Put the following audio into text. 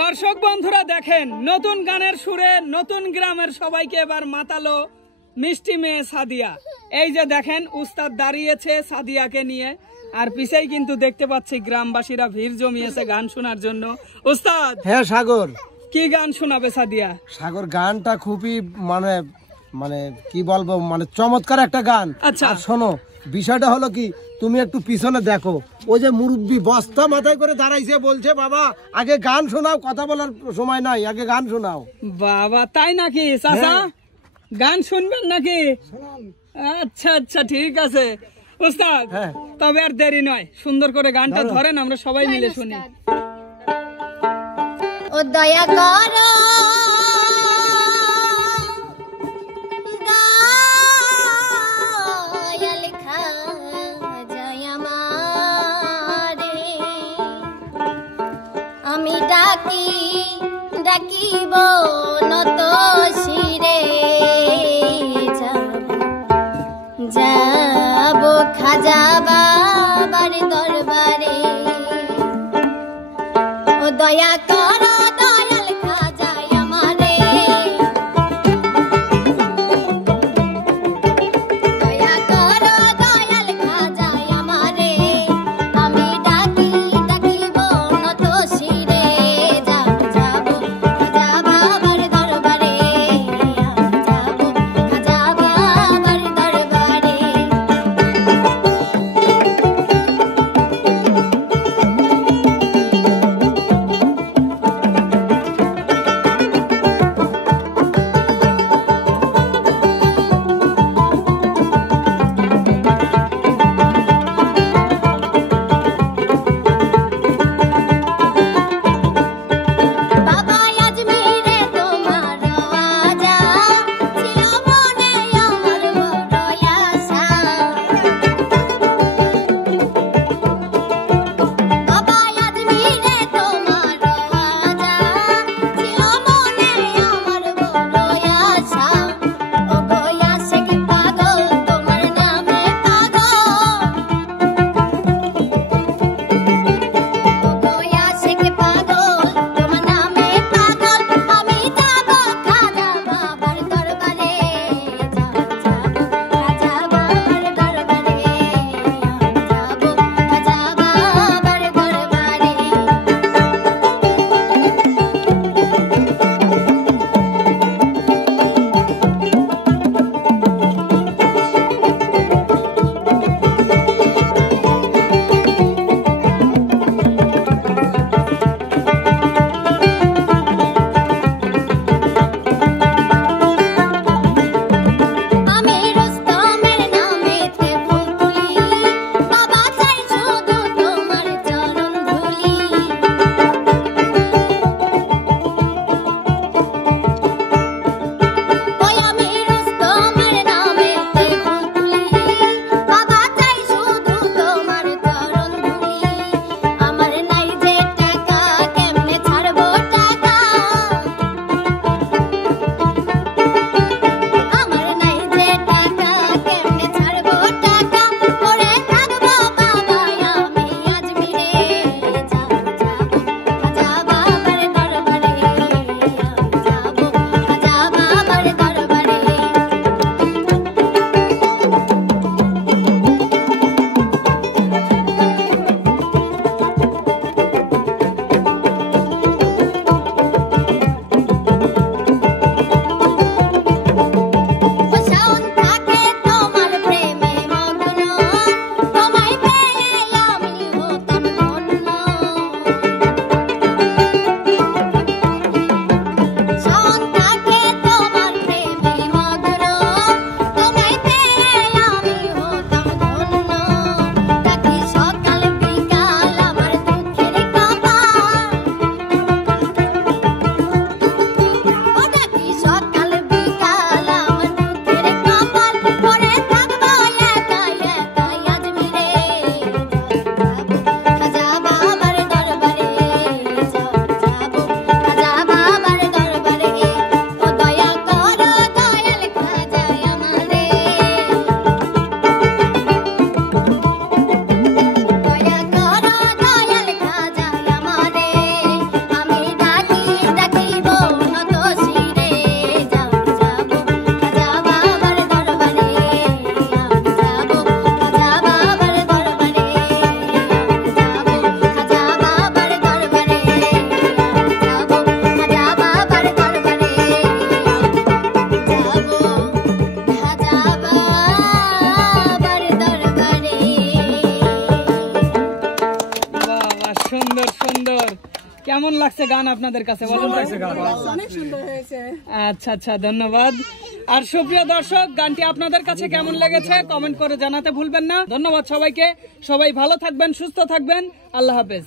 দর্শক বন্ধুরা দেখেন, নতুন গানের সুরে নতুন গ্রামের সবাইকে এবার মাতালো মিষ্টি মেয়ে সাদিয়া। এই যে দেখেন উস্তাদ দাঁড়িয়েছে সাদিয়াকে নিয়ে, আর পিছেই কিন্তু দেখতে পাচ্ছি গ্রামবাসীরা ভিড় জমিয়েছে গান শোনার জন্য। উস্তাদ, হ্যাঁ সাগর, কি গান শোনাবে সাদিয়া? সাগর গানটা খুবই মানে মানে কি বলবো, মানে চমৎকার একটা গান। আচ্ছা শোনো, বিষয়টা হলো কি, তুমি একটু পিছনে দেখো, ওই যে মুরব্বী বস্তা মাথায় করে দাঁড়াইছে, বলছে বাবা আগে গান শোনাও, কথা বলার সময় নাই, আগে গান শোনাও। বাবা তাই নাকি চাচা? গান শুনবেন নাকি? আচ্ছা আচ্ছা ঠিক আছে উস্তাদ, তবে আর দেরি নয়, সুন্দর করে গানটা ধরেন, আমরা সবাই মিলে শুনি। ও দয়া করো আমি ডাকি ডাকিব নত শিরে যাব খাজা বাবার দরবারে। ও দয়া করো দয়াল খাজা আমারে, দয়া করো দয়াল খাজা আমারে, আমি ডাকি ডাকিব নত শিরে যাব খাজা বাবার দরবারে, যাব খাজা বাবার দরবারে। কেমন লাগছে গান আপনাদের কাছে বলেন তো? অনেক সুন্দর হয়েছে। আচ্ছা আচ্ছা, ধন্যবাদ। আর সুপ্রিয় দর্শক, গানটি আপনাদের কাছে কেমন লেগেছে কমেন্ট করে জানাতে ভুলবেন না। ধন্যবাদ সবাইকে, সবাই ভালো থাকবেন, সুস্থ থাকবেন, আল্লাহ হাফেজ।